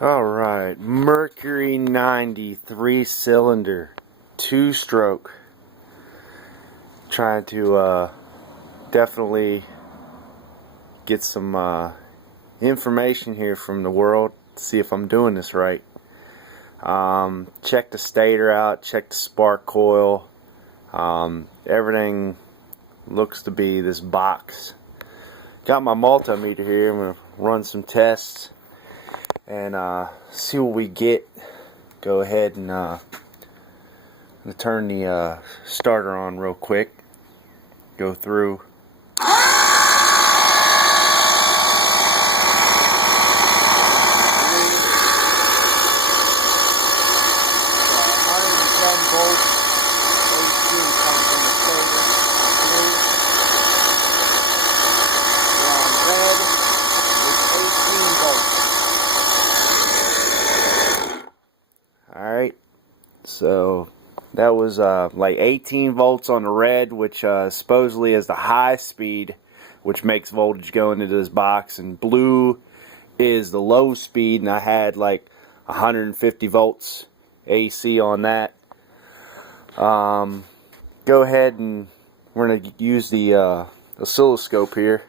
Alright, Mercury 90 3-cylinder 2-stroke. Trying to definitely get some information here from the world, see if I'm doing this right. Check the stator out, check the spark coil. Everything looks to be this box. Got my multimeter here. I'm going to run some tests and see what we get. Go ahead and I'm going to turn the starter on real quick. Go through. Alright, so that was like 18 volts on the red, which supposedly is the high speed, which makes voltage go into this box, and blue is the low speed, and I had like 150 volts AC on that. Go ahead and we're going to use the oscilloscope here,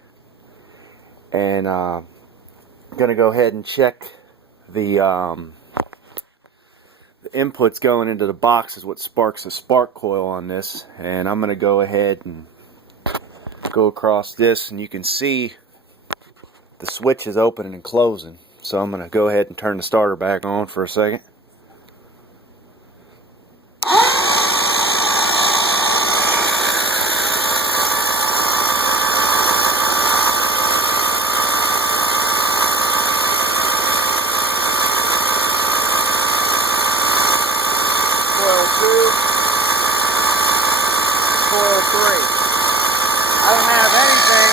and I'm going to go ahead and check the inputs going into the box is what sparks the spark coil on this. And I'm going to go ahead and go across this, and you can see the switch is opening and closing. So I'm going to go ahead and turn the starter back on for a second. Coil 2, coil 3. I don't have anything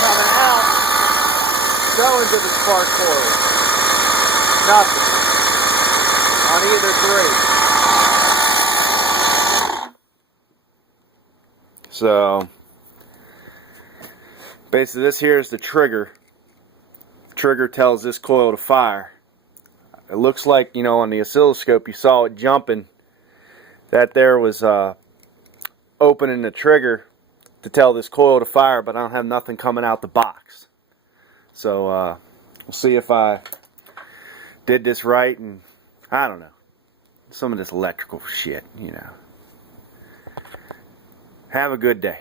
coming out going to the spark coil. Nothing on either 3. So basically this here is the trigger. Trigger tells this coil to fire. It looks like, you know, on the oscilloscope you saw it jumping. That there was opening the trigger to tell this coil to fire, but I don't have nothing coming out the box. So we'll see if I did this right, and I don't know. Some of this electrical shit, you know. Have a good day.